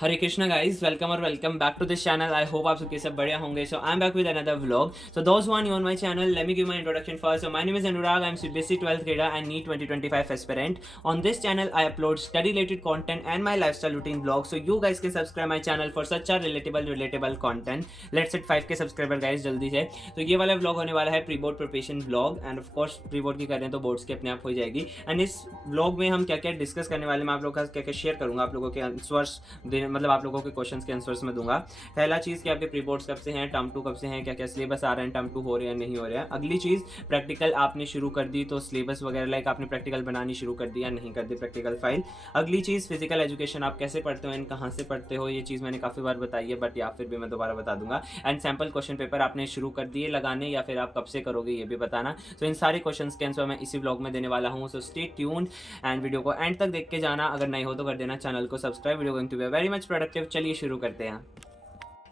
हरे Krishna guys, welcome और welcome back to this channel. I hope आप सबके सब बढ़िया होंगे। So I am back with another vlog. So those one you on my channel, let me give my introduction first. So my name is Anurag. I am CBSE 12th grader and NEET 2025 aspirant. On this channel I upload study related content and my lifestyle routine vlog, so you guys can subscribe my channel for such a relatable content. Let's hit 5K subscriber guys जल्दी से। तो ये वाला vlog होने वाला है pre board preparation vlog, end of course pre board की करें तो बोर्ड्स की अपने आप हो जाएगी। एंड इस व्लॉग में हम क्या क्या डिस्कस करने वाले, मैं आप लोगों का क्या क्या शेयर करूंगा, आप लोगों के आंसर्स, मतलब आप लोगों के क्वेश्चंस के आंसर्स में दूंगा। पहला चीज़ कि आपके प्री बोर्ड्स कब से हैं, टर्म 2 कब से हैं, क्या क्या सिलेबस आ रहे हैं, टर्म 2 हो रहे हैं नहीं हो रहे हैं। अगली चीज़, प्रैक्टिकल आपने शुरू कर दी तो सिलेबस वगैरह लाइक आपने प्रैक्टिकल बनानी शुरू कर दी या नहीं कर दी प्रैक्टिकल फाइल। अगली चीज़, फिजिकल एजुकेशन आप कैसे पढ़ते हो एंड कहाँ से पढ़ते हो, ये चीज़ मैंने काफ़ी बार बताई है बट या फिर भी मैं दोबारा बता दूंगा। एंड सैम्पल क्वेश्चन पेपर आपने शुरू कर दिए लगाने या फिर आप कब से करोगे ये भी बताना। तो इन सारे क्वेश्चंस के आंसर मैं इसी ब्लॉग में देने वाला हूँ। So stay tuned and video को एंड तक देख के जाना। अगर नहीं हो तो कर देना चैनल को subscribe. Video going to be very much productive. चलिए शुरू करते हैं।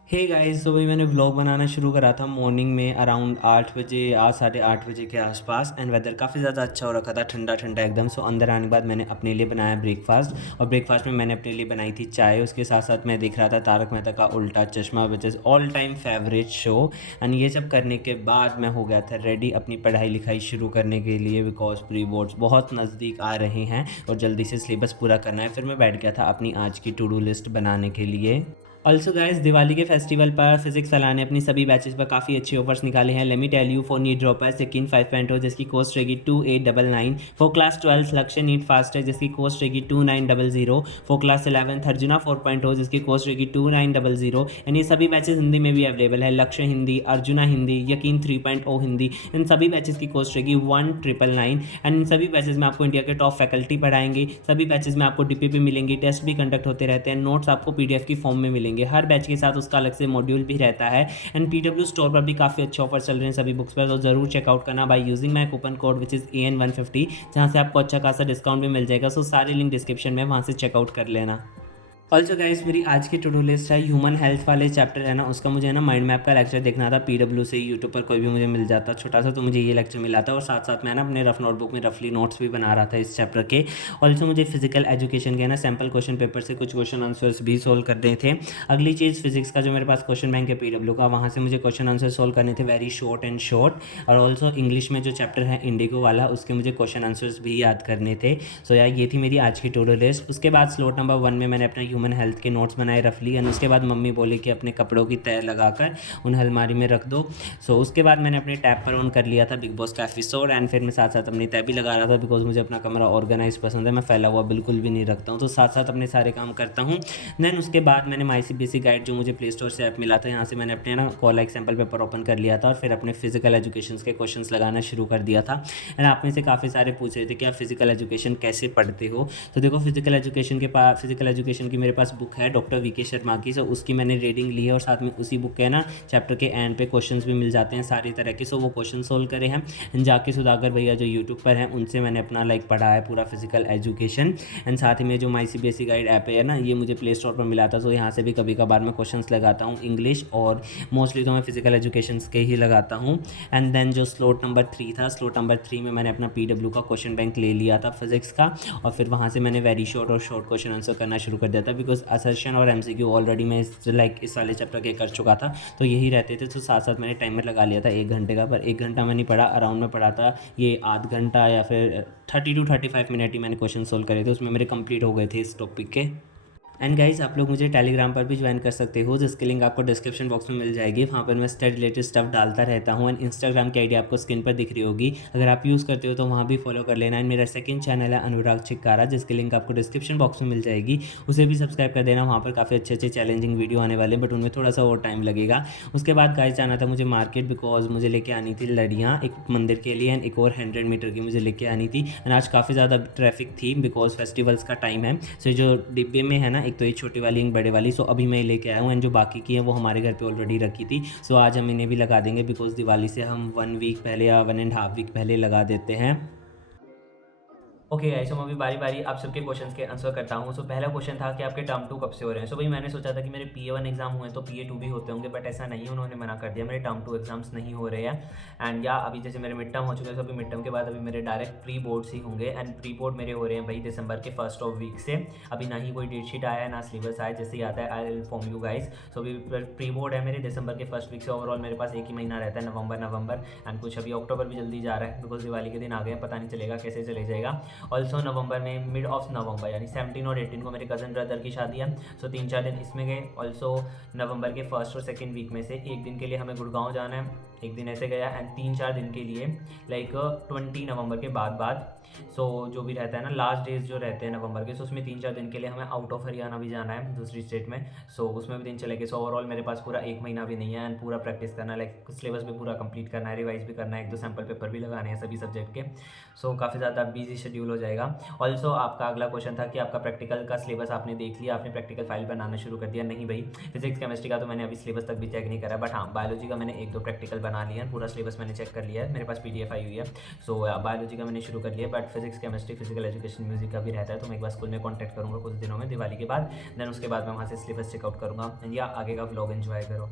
हे गाइस, तो भाई मैंने व्लॉग बनाना शुरू करा था मॉर्निंग में अराउंड 8 बजे, आज 8:30 बजे के आसपास। एंड वेदर काफ़ी ज़्यादा अच्छा हो रखा था, ठंडा ठंडा एकदम। सो अंदर आने के बाद मैंने अपने लिए बनाया ब्रेकफास्ट, और ब्रेकफास्ट में मैंने अपने लिए बनाई थी चाय। उसके साथ साथ मैं देख रहा था तारक मेहता का उल्टा चश्मा, which is all time favourite show. And ये सब करने के बाद मैं हो गया था रेडी अपनी पढ़ाई लिखाई शुरू करने के लिए, बिकॉज प्री बोर्ड्स बहुत नज़दीक आ रहे हैं और जल्दी से सिलेबस पूरा करना है। फिर मैं बैठ गया था अपनी आज की टू डू लिस्ट बनाने के लिए। ऑल्सो गाइस, दिवाली के फेस्टिवल पर फिजिक्स वाला ने अपनी सभी बैचेस पर काफ़ी अच्छे ऑफर्स निकाले हैं। Let me tell you, for NEET dropper सेकिन 5.0 जिसकी कॉस्ट रहेगी 2899। फॉर क्लास 12 लक्ष्य नीट फास्ट है जिसकी कॉस्ट रहेगी 2900। फॉर क्लास 11 अर्जुना 4.0 जिसकी कॉस्ट रहेगी 2900। एंड ये सभी बैचेस हिंदी में भी अवेलेबल है। लक्ष्य हिंदी, अर्जुना हिंदी, यकीन 3.0 हिंदी, इन सभी बैचेस की कॉस्ट रहेगी 1999। एंड इन सभी बैचेस में आपको इंडिया के टॉप फैकल्टी पढ़ाएंगे। सभी बैचेस में आपको DPP मिलेंगी, टेस्ट भी कंडक्ट होते रहते हैं, नोट्स आपको PDF की फॉर्म में मिलेंगे। हर बैच के साथ उसका अलग से मॉड्यूल भी रहता है। एंड PW स्टोर पर भी काफ़ी अच्छे ऑफर चल रहे हैं सभी बुक्स पर, तो ज़रूर चेकआउट करना by using my coupon code which is AN150, जहाँ से आपको अच्छा खासा डिस्काउंट भी मिल जाएगा। सो सारे लिंक डिस्क्रिप्शन में, वहाँ से चेकआउट कर लेना। ऑल्सो गाइस, मेरी आज की टू डू लिस्ट है ह्यूमन हेल्थ वाले चैप्टर है ना, उसका मुझे ना माइंड मैप का लेक्चर देखना था। PW से यूट्यूब पर कोई भी मुझे मिल जाता छोटा सा, तो मुझे ये लेक्चर मिला था। और साथ साथ मैं ना अपने रफ नोटबुक में रफली नोट्स भी बना रहा था इस चैप्टर के। ऑल्सो मुझे फिजिकल एजुकेशन के ना सैम्पल क्वेश्चन पेपर से कुछ क्वेश्चन आंसर्स भी सोल्व करने थे। अगली चीज़, फिजिक्स का जो मेरे पास क्वेश्चन बैंक है PW का, वहाँ से मुझे क्वेश्चन आंसर सोल्व करने थे वेरी शॉर्ट एंड शॉर्ट। और ऑल्सो इंग्लिश में जो चैप्टर है इंडिगो वाला, उसके मुझे क्वेश्चन आंसर्स भी याद करने थे। सो यार, ये थी मेरी आज की टू डू लिस्ट। उसके बाद स्लॉट नंबर 1 में मैंने अपना ह्यूमन हेल्थ के नोट्स बनाए रफली। एंड उसके बाद मम्मी बोली कि अपने कपड़ों की तह लगाकर उन अलमारी में रख दो। सो उसके बाद मैंने अपने टैब पर ऑन कर लिया था बिग बॉस का एपिसोड। एंड फिर मैं साथ साथ अपनी तह भी लगा रहा था, बिकॉज मुझे अपना कमरा ऑर्गेनाइज पसंद है, मैं फैला हुआ बिल्कुल भी नहीं रखता हूँ, तो साथ साथ अपने सारे काम करता हूँ। देन उसके बाद मैंने माई CBSE गाइड जो मुझे प्ले स्टोर से ऐप मिला था, यहाँ से मैंने अपने ना कॉल एग्जाम्पल पेपर ओपन कर लिया था और फिर अपने फिजिकल एजुकेशन के क्वेश्चन लगाना शुरू कर दिया था। एंड आप में से काफ़ी सारे पूछ रहे थे कि आप फिजिकल एजुकेशन कैसे पढ़ते हो। तो देखो, फिजिकल एजुकेशन की मेरे पास बुक है डॉक्टर VK शर्मा की। सो उसकी मैंने रीडिंग ली है और साथ में उसी बुक के ना चैप्टर के एंड पे क्वेश्चंस भी मिल जाते हैं सारी तरह के। सो वो क्वेश्चन सोल्व करे हैं जाके सुधाकर भैया जो यूट्यूब पर हैं, उनसे मैंने अपना पढ़ा है पूरा फिजिकल एजुकेशन। एंड साथ ही में जो माई CBSE गाइड ऐप है ना, ये मुझे प्ले स्टोर पर मिला था। तो यहाँ से भी कभी कभार मैं क्वेश्चन लगाता हूँ इंग्लिश, और मोस्टली तो मैं फिजिकल एजुकेशन के ही लगाता हूँ। एंड देन जो स्लॉट नंबर 3 था, स्लॉट नंबर 3 में मैंने अपना PW का क्वेश्चन बैंक ले लिया था फिजिक्स का, और फिर वहाँ से मैंने वेरी शॉर्ट और शॉर्ट क्वेश्चन आंसर करना शुरू कर दिया था, बिकॉज असर्शन और MCQ ऑलरेडी मैं इस वाले चैप्टर के कर चुका था, तो यही रहते थे। तो साथ साथ मैंने टाइमर लगा लिया था 1 घंटे का, पर 1 घंटा मैं नहीं पढ़ा, अराउंड में पढ़ा था ये आध घंटा या फिर 30 to 35 मिनट ही मैंने क्वेश्चन सोल्व करे थे, उसमें मेरे कंप्लीट हो गए थे इस टॉपिक के। एंड गाइस, आप लोग मुझे टेलीग्राम पर भी ज्वाइन कर सकते हो, जिसकी लिंक आपको डिस्क्रिप्शन बॉक्स में मिल जाएगी। वहाँ पर मैं स्टडी रिलेटेड स्टफ डालता रहता हूँ। एंड इंस्टाग्राम की आईडी आपको स्क्रीन पर दिख रही होगी, अगर आप यूज़ करते हो तो वहाँ भी फॉलो कर लेना। एंड मेरा सेकंड चैनल है अनुराग चिक्कारा, जिसकी लिंक आपको डिस्क्रिप्शन बॉक्स में मिल जाएगी, उसे भी सब्सक्राइब कर देना। वहाँ पर काफ़ी अच्छे अच्छे चैलेंजिंग वीडियो आने वाले हैं, बट उनमें थोड़ा सा और टाइम लगेगा। उसके बाद गाइस जाना था मुझे मार्केट, बिकॉज मुझे लेके आनी थी लड़ियाँ एक मंदिर के लिए, एंड एक और 100 मीटर की मुझे लेके आनी थी। एंड आज काफ़ी ज़्यादा ट्रैफिक थी, बिकॉज फेस्टिवल्स का टाइम है। सो जो डिब्बे में है ना, एक तो ये छोटी वाली बड़े वाली, सो अभी मैं लेके आया हूँ। एंड जो बाकी की है वो हमारे घर पे ऑलरेडी रखी थी। सो आज हम इन्हें भी लगा देंगे, बिकॉज दिवाली से हम 1 वीक पहले या 1.5 वीक पहले लगा देते हैं। ओके गाइस, तो मैं अभी बारी बारी आप सबके क्वेश्चंस के आंसर करता हूँ। सो पहला क्वेश्चन था कि आपके टर्म 2 कब से हो रहे हैं। सो भाई मैंने सोचा था कि मेरे PA1 एग्जाम हुए तो PA2 भी होते होंगे, बट ऐसा नहीं है, उन्होंने मना कर दिया, मेरे टर्म 2 एग्जाम्स नहीं हो रहे हैं। एंड या अभी जैसे मेरे मिड टर्म हो चुके हैं, तो अभी मिड टर्म के बाद अभी मेरे डायरेक्ट प्री बोर्ड्स ही होंगे। एंड प्री बोर्ड मेरे हो रहे हैं भाई दिसंबर के फर्स्ट ऑफ वीक से। अभी ना ही कोई डेट शीट आया है, ना सिलेबस आया, जैसे ही आता है I will inform you guys. So अभी प्री बोर्ड है मेरे दिसंबर के फर्स्ट वीक से। ओवरऑल मेरे पास एक ही महीना रहता है, नवंबर एंड कुछ अभी अक्टूबर भी जल्दी जा रहा है, बिकॉज दिवाली के दिन आ गए, पता नहीं चलेगा कैसे चले जाएगा। ऑल्सो नवंबर में मिड ऑफ नवंबर यानी 17 और 18 को मेरे कज़न ब्रदर की शादी है। सो 3-4 दिन इसमें गए। ऑल्सो नवंबर के फर्स्ट और सेकेंड वीक में से एक दिन के लिए हमें गुड़गांव जाना है, एक दिन ऐसे गया। एंड 3-4 दिन के लिए लाइक 20 नवंबर के बाद सो जो भी रहता है ना लास्ट डेज जो रहते हैं नवंबर के, सो उसमें 3-4 दिन के लिए हमें आउट ऑफ हरियाणा भी जाना है, दूसरी स्टेट में। सो उसमें भी दिन चलेंगे। सो ओवरऑल मेरे पास पूरा एक महीना भी नहीं है एंड पूरा प्रैक्टिस करना है, लाइक सिलेबस भी पूरा कंप्लीट करना है, रिवाइज भी करना है, 1-2 सैम्पल पेपर भी लगाने हैं सभी सब्जेक्ट के। सो काफ़ी ज़्यादा बिजी शेड्यूल हो जाएगा। ऑल्सो आपका अगला क्वेश्चन था कि आपका प्रैक्टिकल का सिलेबस आपने देख लिया, आपने प्रैक्टिकल फाइल बनाना शुरू कर दिया। नहीं भाई, फिजिक्स केमिस्ट्री का तो मैंने अभी सिलेबस तक भी चेक नहीं करा, बट हाँ बायोलॉजी का मैंने 1-2 प्रैक्टिकल बना लिया है, पूरा सिलेबस मैंने चेक कर लिया है, मेरे पास PDF आई हुई है। सो बायोलॉजी का मैंने शुरू कर लिया, but physics chemistry physical education music का भी रहता है, तो मैं एक बार स्कूल में कॉन्टैक्ट करूँगा कुछ दिनों में दिवाली के बाद। देन उसके बाद मैं वहाँ से सिलेबस चेकआउट करूँगा एंड या आगे का व्लॉग एंजॉय करो।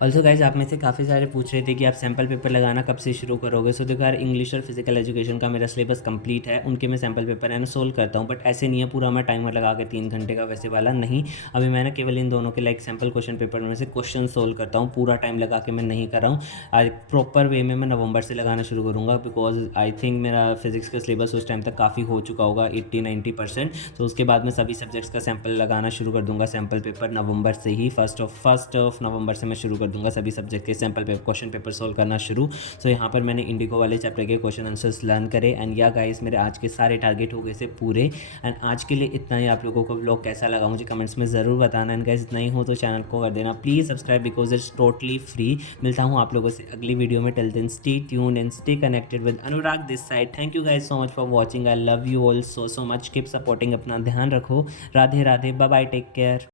ऑल्सो गाइज, आप में से काफ़ी सारे पूछ रहे थे कि आप सैम्पल पेपर लगाना कब से शुरू करोगे। सो देखो यार, इंग्लिश और फिजिकल एजुकेशन का मेरा सिलेबस कंप्लीट है, उनके मैं सैम्पल पेपर है ना सोल्व करता हूँ, बट ऐसे नहीं है पूरा मैं टाइमर लगा के 3 घंटे का वैसे वाला नहीं। अभी मैं ना केवल इन दोनों के लाइक सैम्पल क्वेश्चन पेपर में से क्वेश्चन सोल्व करता हूँ, पूरा टाइम लगा के मैं नहीं कर रहा हूँ। आज प्रॉपर वे में मैं नवंबर से लगाना शुरू करूँगा, बिकॉज आई थिंक मेरा फिजिक्स का सिलेबस उस टाइम तक काफ़ी हो चुका होगा 80-90%। तो उसके बाद मैं सभी सब्जेक्ट्स का सैम्पल लगाना शुरू कर दूँगा, सैम्पल पेपर नवंबर से ही फर्स्ट ऑफ नवंबर से मैं शुरू कर दूँगा सभी सब्जेक्ट के sample paper question paper solve करना शुरू। सो यहाँ पर मैंने इंडिगो वाले चैप्टर के क्वेश्चन आंसर्स लर्न करे। एंड या गाइस, मेरे आज के सारे टारगेट हो गए से पूरे। एंड आज के लिए इतना ही। आप लोगों को व्लॉग कैसा लगा मुझे कमेंट्स में ज़रूर बताना। एंड गाइस, नहीं हो तो चैनल को कर देना please subscribe, because it's totally free. मिलता हूँ आप लोगों से अगली वीडियो में। Till then stay tuned and stay connected with Anurag this side. Thank you guys so much for watching. I love you all so much. Keep supporting. अपना ध्यान रखो। Radhe Radhe, bye bye, take care.